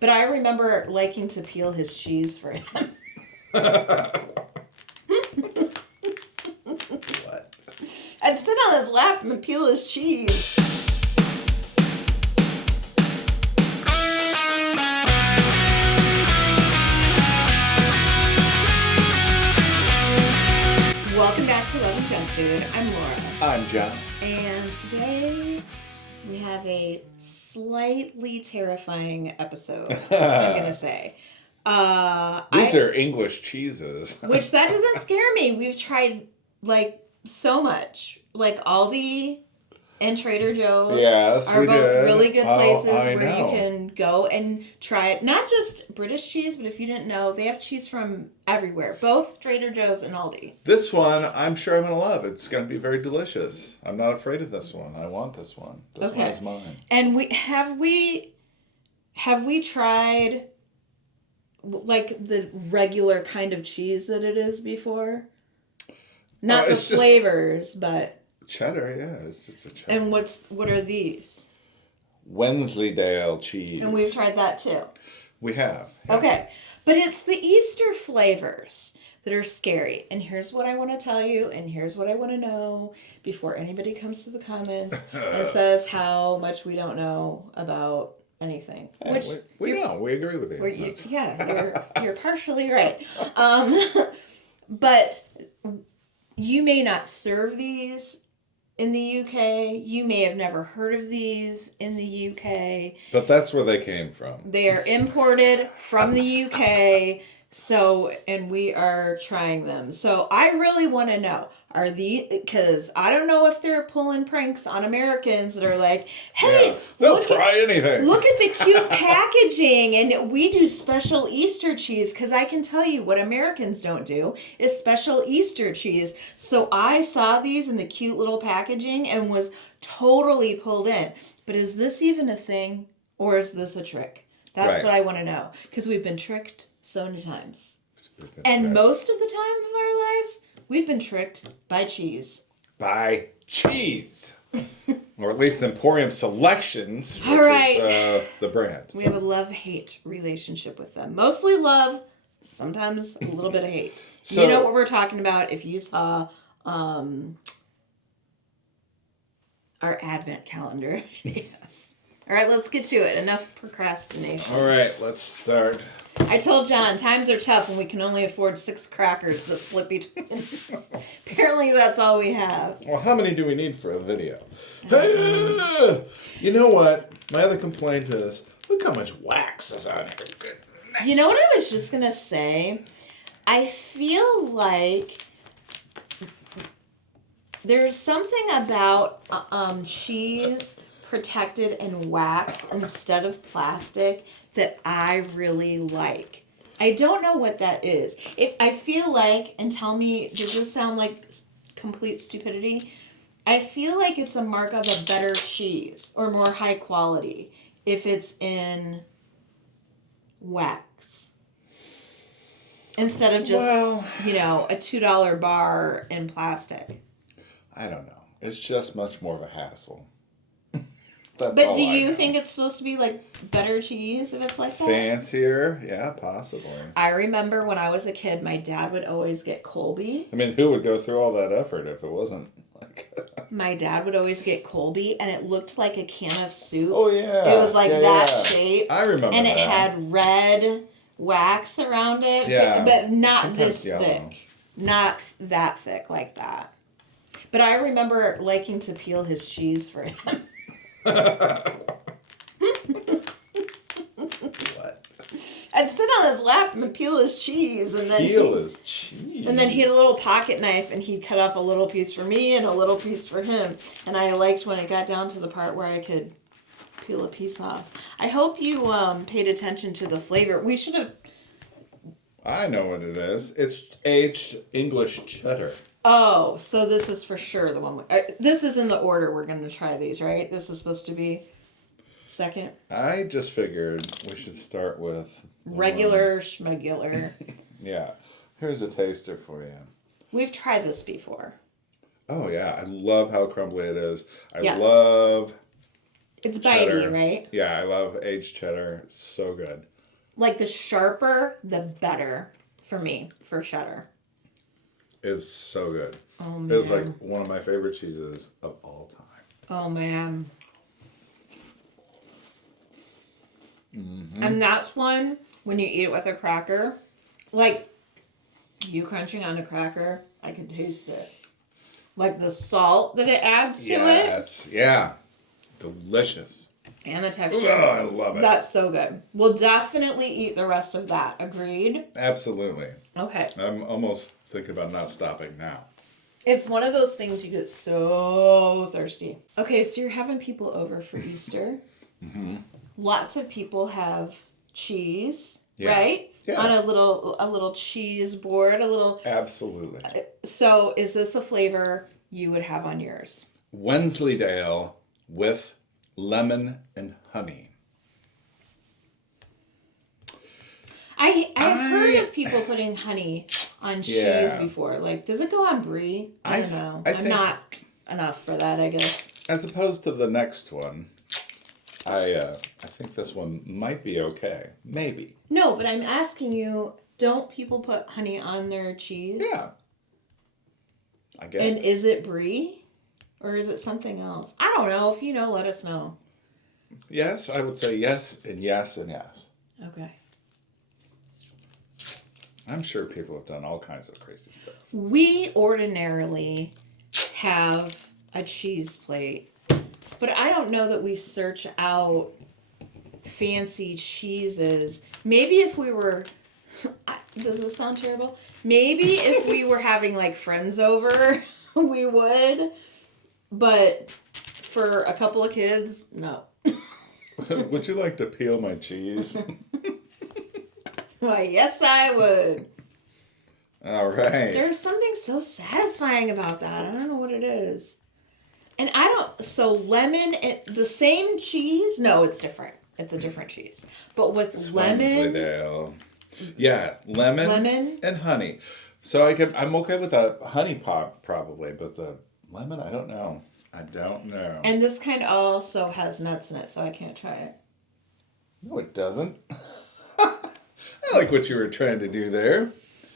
But I remember liking to peel his cheese for him. What? I'd sit on his lap and peel his cheese. Welcome back to Love and Junk Food. I'm Laura. I'm John. And today we have a slightly terrifying episode, I'm going to say. These are English cheeses. Which that doesn't scare me. We've tried like so much. Like Aldi and Trader Joe's are both really good places where you can go and try it. Not just British cheese, but if you didn't know, they have cheese from everywhere. Both Trader Joe's and Aldi. This one, I'm sure I'm going to love. It's going to be very delicious. I'm not afraid of this one. I want this one. This one is mine. And we tried like the regular kind of cheese that it is before? Not the flavors, but cheddar, yeah, it's just a cheddar. And what are these? Wensleydale cheese. And we've tried that too. We have. Yeah. Okay. But it's the Easter flavors that are scary. And here's what I want to tell you, and here's what I want to know before anybody comes to the comments and says how much we don't know about anything. Hey, which we know. We agree with you. You're partially right. But you may not serve these in the UK. You may have never heard of these in the UK. But that's where they came from. They are imported from the UK. And we are trying them. So I really want to know, because I don't know if they're pulling pranks on Americans that are like, hey, they'll try anything. Look at the cute packaging. And we do special Easter cheese, because I can tell you what Americans don't do is special Easter cheese. So I saw these in the cute little packaging and was totally pulled in. But is this even a thing, or is this a trick? That's what I want to know, because we've been tricked so many times. And most of the time of our lives, we've been tricked by cheese. By cheese. Or at least Emporium Selections, which is the brand. We have a love-hate relationship with them. Mostly love, sometimes a little bit of hate. So, you know what we're talking about if you saw our advent calendar. Yes. All right, let's get to it. Enough procrastination. All right, let's start. I told John, times are tough when we can only afford 6 crackers to split between. Apparently, that's all we have. Well, how many do we need for a video? You know what? My other complaint is, look how much wax is on here. Goodness. You know what I was just going to say? I feel like there's something about cheese protected in wax instead of plastic that I really like. I don't know what that is. If I feel like, and tell me, does this sound like complete stupidity? I feel like it's a mark of a better cheese or more high quality if it's in wax instead of just, a $2 bar in plastic. I don't know. It's just much more of a hassle. But do you think it's supposed to be like better cheese if it's like that? Fancier? Yeah, possibly. I remember when I was a kid, my dad would always get Colby. I mean, who would go through all that effort if it wasn't like... My dad would always get Colby, and it looked like a can of soup. Oh, yeah. It was like that shape. I remember and it had red wax around it. Yeah. But not sometimes this thick. Not that thick like that. But I remember liking to peel his cheese for him. What? I'd sit on his lap and peel his cheese, and then his cheese. And then he had a little pocket knife, and he'd cut off a little piece for me and a little piece for him. And I liked when it got down to the part where I could peel a piece off. I hope you paid attention to the flavor. We should have. I know what it is. It's aged English cheddar. Oh, so this is for sure the one. This is in the order we're going to try these, right? This is supposed to be second. I just figured we should start with regular schmegular. Yeah. Here's a taster for you. We've tried this before. Oh, yeah. I love how crumbly it is. I love It's cheddar. bitey, right? Yeah, I love aged cheddar. It's so good. Like the sharper, the better for me, for cheddar. It's so good. Oh, man. It's like one of my favorite cheeses of all time. Oh, man. Mm-hmm. And that's one, when you eat it with a cracker, like you crunching on a cracker, I can taste it. Like the salt that it adds to it. Yes. Yeah. Delicious. And the texture. Oh, I love it. That's so good. We'll definitely eat the rest of that. Agreed? Absolutely. Okay. I'm almost thinking about not stopping now. It's one of those things you get so thirsty. Okay, so you're having people over for Easter. Mm-hmm. Lots of people have cheese, Yeah. right? Yeah. On a little cheese board, a little. Absolutely. So, is this a flavor you would have on yours? Wensleydale with lemon and honey. I've heard of people putting honey on cheese before. Like, does it go on brie? I don't know. I'm not enough for that, I guess. As opposed to the next one, I think this one might be okay. Maybe. No, but I'm asking you, don't people put honey on their cheese? Yeah. I guess. And is it brie? Or is it something else? I don't know. If you know, let us know. Yes, I would say yes and yes and yes. Okay. I'm sure people have done all kinds of crazy stuff. We ordinarily have a cheese plate, but I don't know that we search out fancy cheeses. Maybe if we were, does this sound terrible? Maybe if we were having like friends over, we would, but for a couple of kids, no. Would you like to peel my cheese? Why, yes, I would. All right. There's something so satisfying about that. I don't know what it is. And so lemon, the same cheese? No, it's different. It's a different cheese. But with It's lemon. Wensleydale. Yeah, lemon and honey. So I'm okay with the honey pot probably, but the lemon, I don't know. And this kind also has nuts in it, so I can't try it. No, it doesn't. I like what you were trying to do there.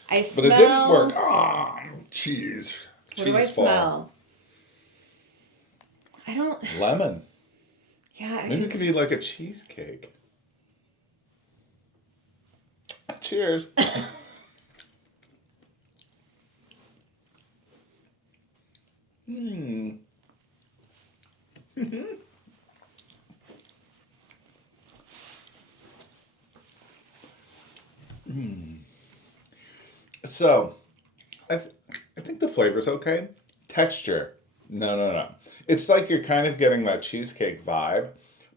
I smell. But it didn't work. Ah, cheese. What do I smell? I don't. Lemon. Yeah. Maybe it could be like a cheesecake. Cheers. So, I think the flavor's okay. Texture, no. It's like you're kind of getting that cheesecake vibe,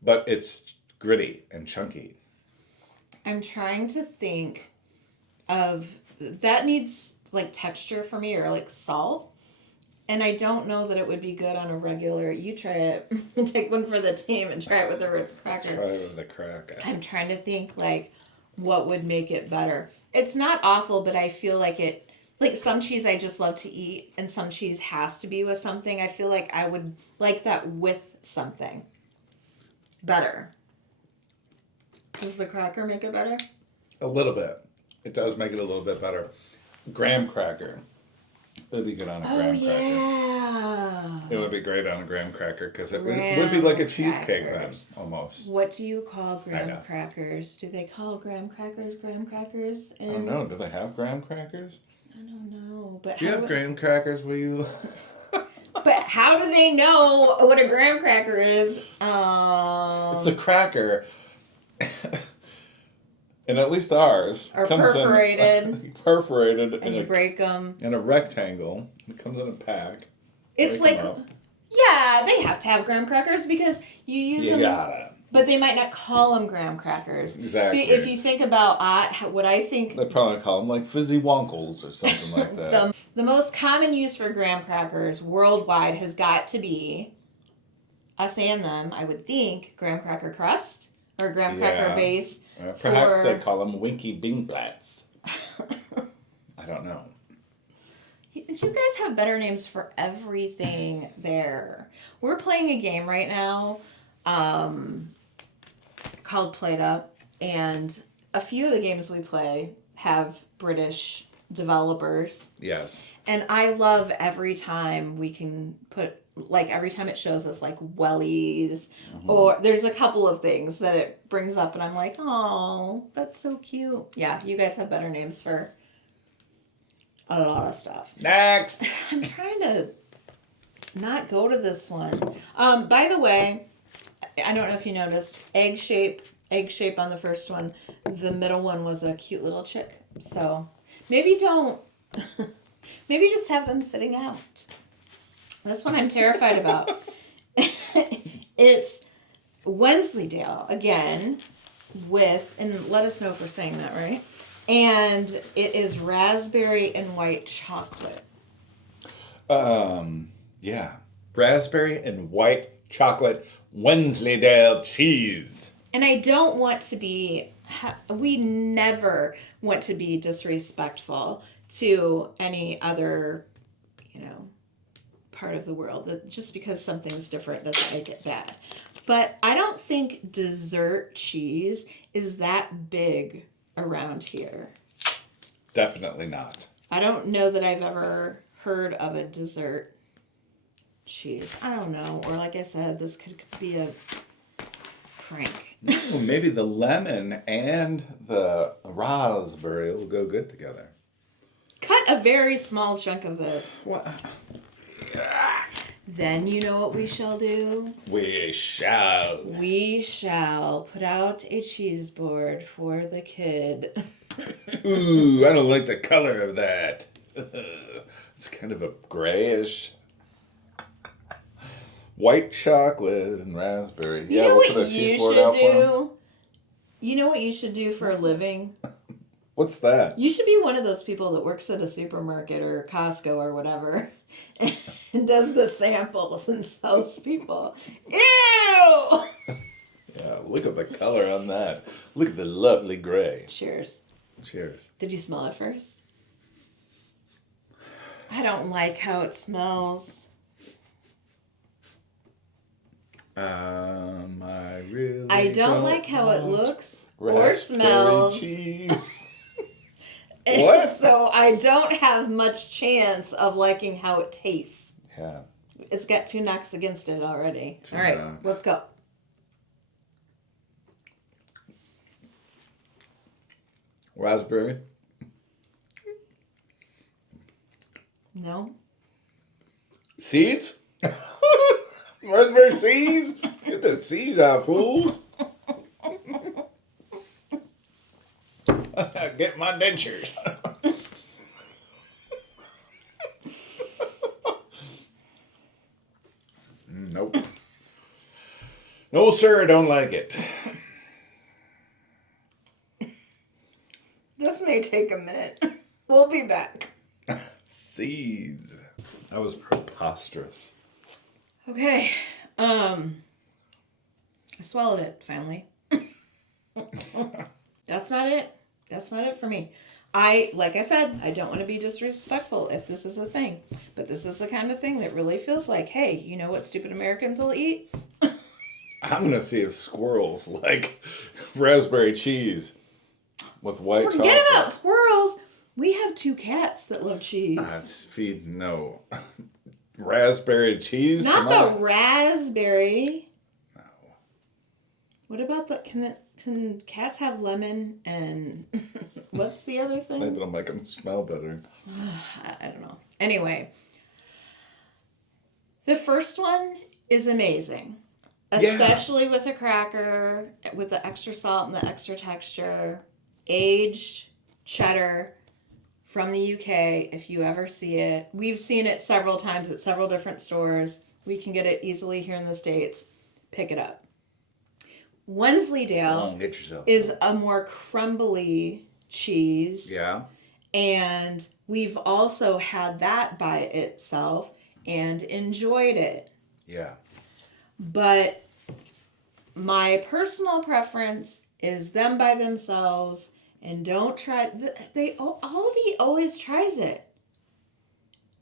but it's gritty and chunky. I'm trying to think of that needs like texture for me or like salt. And I don't know that it would be good on a regular. You try it. Take one for the team and try it with a Ritz cracker. Try it with a cracker. I'm trying to think like what would make it better. It's not awful, but I feel like it, like some cheese I just love to eat and some cheese has to be with something. I feel like I would like that with something better. Does the cracker make it better? A little bit. It does make it a little bit better. Graham cracker. It would be good on a graham cracker. Yeah. It would be great on a graham cracker because it would be like a cheesecake then, almost. What do you call graham crackers? Do they call graham crackers? I don't know. Do they have graham crackers? I don't know. But do you have graham crackers where you... But how do they know what a graham cracker is? It's a cracker. And at least ours are comes perforated. and you break them. In a rectangle. It comes in a pack. It's like, yeah, they have to have graham crackers because you use them. You gotta. But they might not call them graham crackers. Exactly. If you think about what I think... They probably call them like fizzy wonkles or something like that. The most common use for graham crackers worldwide has got to be, us and them, I would think, graham cracker crust or graham cracker base. Perhaps they call them Winky Bingblats. I don't know. You guys have better names for everything there. We're playing a game right now called Play-Doh, and a few of the games we play have British developers. Yes. And I love every time we can put, like, every time it shows us, like, wellies, or there's a couple of things that it brings up, and I'm like, oh, that's so cute. Yeah, you guys have better names for a lot of stuff. Next. I'm trying to not go to this one. By the way, I don't know if you noticed, egg shape on the first one. The middle one was a cute little chick. So maybe don't, maybe just have them sitting out. This one I'm terrified about. It's Wensleydale again with, and let us know if we're saying that right. And it is raspberry and white chocolate. Yeah. Raspberry and white chocolate Wensleydale cheese. And I don't want to be, we never want to be disrespectful to any other, part of the world. That just because something's different doesn't make it bad. But I don't think dessert cheese is that big around here. Definitely not. I don't know that I've ever heard of a dessert cheese. I don't know. Or like I said, this could be a prank. Well, maybe the lemon and the raspberry will go good together. Cut a very small chunk of this. What? Then you know what we shall do? We shall. We shall put out a cheese board for the kid. Ooh, I don't like the color of that. It's kind of a grayish. White chocolate and raspberry. You know we'll put what a you cheese board should out for 'em. do? You know what you should do for a living? What's that? You should be one of those people that works at a supermarket or Costco or whatever and does the samples and sells people. Ew! Yeah, look at the color on that. Look at the lovely gray. Cheers. Cheers. Did you smell it first? I don't like how it smells. I don't like how it looks or raspberry smells. cheese. And What? so I don't have much chance of liking how it tastes. Yeah. It's got 2 knocks against it already. Two All right, knocks. let's go. Raspberry. No. Seeds? Raspberry seeds? Get the seeds out, fools. Get my dentures. Nope. No, sir, I don't like it. This may take a minute. We'll be back. Seeds. That was preposterous. Okay. I swallowed it finally. That's not it. That's not it for me. Like I said, I don't want to be disrespectful if this is a thing. But this is the kind of thing that really feels like, hey, you know what stupid Americans will eat? I'm going to see if squirrels like raspberry cheese with white chocolate. Forget about squirrels. We have 2 cats that love cheese. No. Raspberry cheese? Not Come the on. raspberry. No. What about can cats have lemon and what's the other thing? Maybe it'll make them smell better. I don't know. Anyway, the first one is amazing. Especially with a cracker, with the extra salt and the extra texture. Aged cheddar from the UK, if you ever see it. We've seen it several times at several different stores. We can get it easily here in the States. Pick it up. Wensleydale Get yourself. is a more crumbly cheese. Yeah. And we've also had that by itself and enjoyed it. Yeah. But my personal preference is them by themselves, and don't try. Aldi always tries it.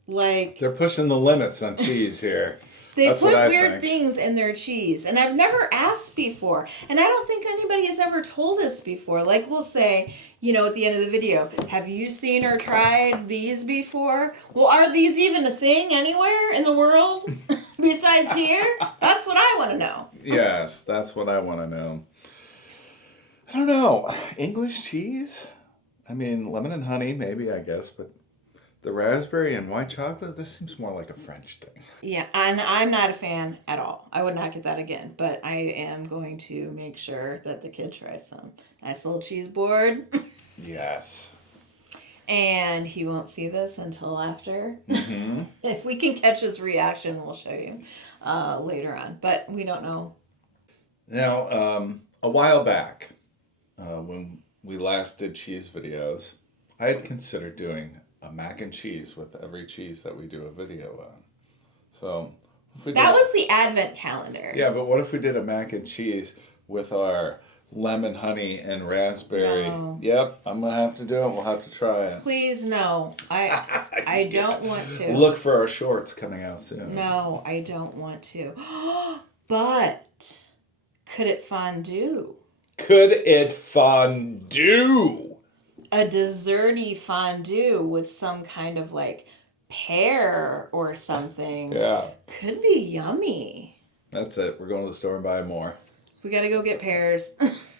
Like They're pushing the limits on cheese here. They That's what put I weird think. things in their cheese, and I've never asked before, and I don't think anybody has ever told us before. Like we'll say, at the end of the video, have you seen or tried these before? Well, are these even a thing anywhere in the world besides here? That's what I want to know. Yes, that's what I want to know. I don't know. English cheese? I mean, lemon and honey, maybe, I guess, but the raspberry and white chocolate, this seems more like a French thing. Yeah, and I'm not a fan at all. I would not get that again, but I am going to make sure that the kid tries some. Nice little cheese board. Yes. And he won't see this until after. Mm-hmm. If we can catch his reaction, we'll show you later on. But we don't know. Now, a while back, when we last did cheese videos, I had considered doing a mac and cheese with every cheese that we do a video on. So, if we That did, was the advent calendar. yeah, but what if we did a mac and cheese with our lemon, honey, and raspberry? No. Yep, I'm gonna have to do it. We'll have to try it. Please, no. I don't want to. Look for our shorts coming out soon. No, I don't want to. But could it fondue? Could it fondue? A desserty fondue with some kind of like pear or something. Yeah, Could be yummy. that's it. We're going to the store and buying more. We gotta go get pears.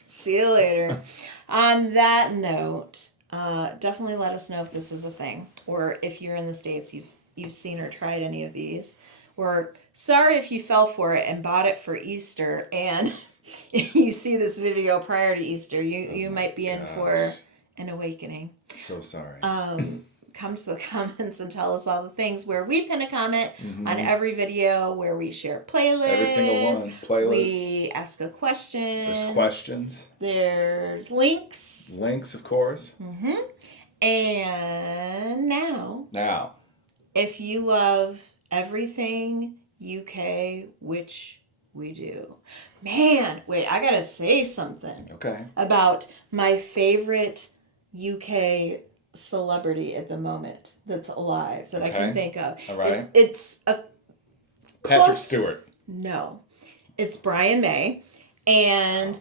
See you later. On that note, definitely let us know if this is a thing, or if you're in the States, you've seen or tried any of these. We're sorry if you fell for it and bought it for Easter, and you see this video prior to Easter. You might be in for an awakening. So sorry. Come to the comments and tell us all the things where we pin a comment on every video, where we share playlists. Every single one. Playlist. We ask a question. There's questions. There's links. Links, of course. And now, if you love everything UK, which we do. Man, wait, I gotta say something. Okay. About my favorite UK celebrity at the moment that's alive that I can think of. All right. It's a Patrick Stewart. No. It's Brian May. And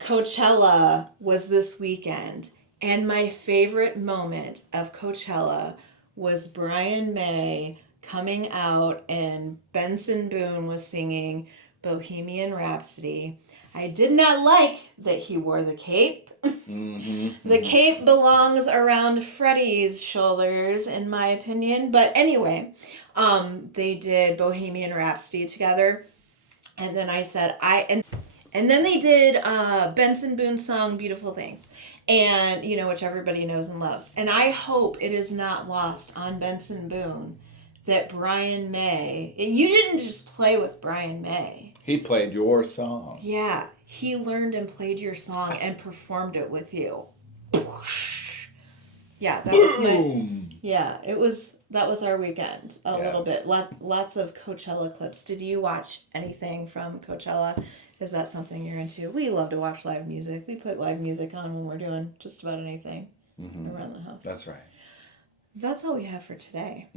Coachella was this weekend. And my favorite moment of Coachella was Brian May coming out and Benson Boone was singing Bohemian Rhapsody. I did not like that he wore the cape. The cape belongs around Freddie's shoulders, in my opinion. But anyway, they did Bohemian Rhapsody together. And then I said, and then they did Benson Boone's song, Beautiful Things. And, which everybody knows and loves. And I hope it is not lost on Benson Boone that Brian May, you didn't just play with Brian May. He played your song. Yeah, he learned and played your song and performed it with you. Yeah, that Boom! that was our weekend a Yeah. little bit. Lots of Coachella clips. Did you watch anything from Coachella? Is that something you're into? We love to watch live music. We put live music on when we're doing just about anything around the house. That's right. That's all we have for today.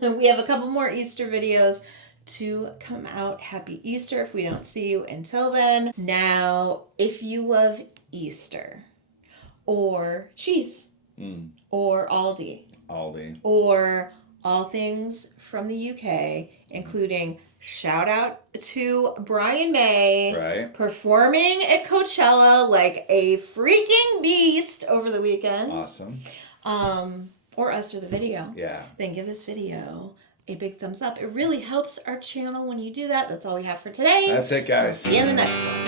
We have a couple more Easter videos to come out. Happy Easter if we don't see you until then. Now, if you love Easter or cheese or Aldi or all things from the UK, including shout out to Brian May performing at Coachella like a freaking beast over the weekend. Awesome. Or us or the video. Yeah. Then give this video a big thumbs up. It really helps our channel when you do that. That's all we have for today. That's it, guys. See you in the next one.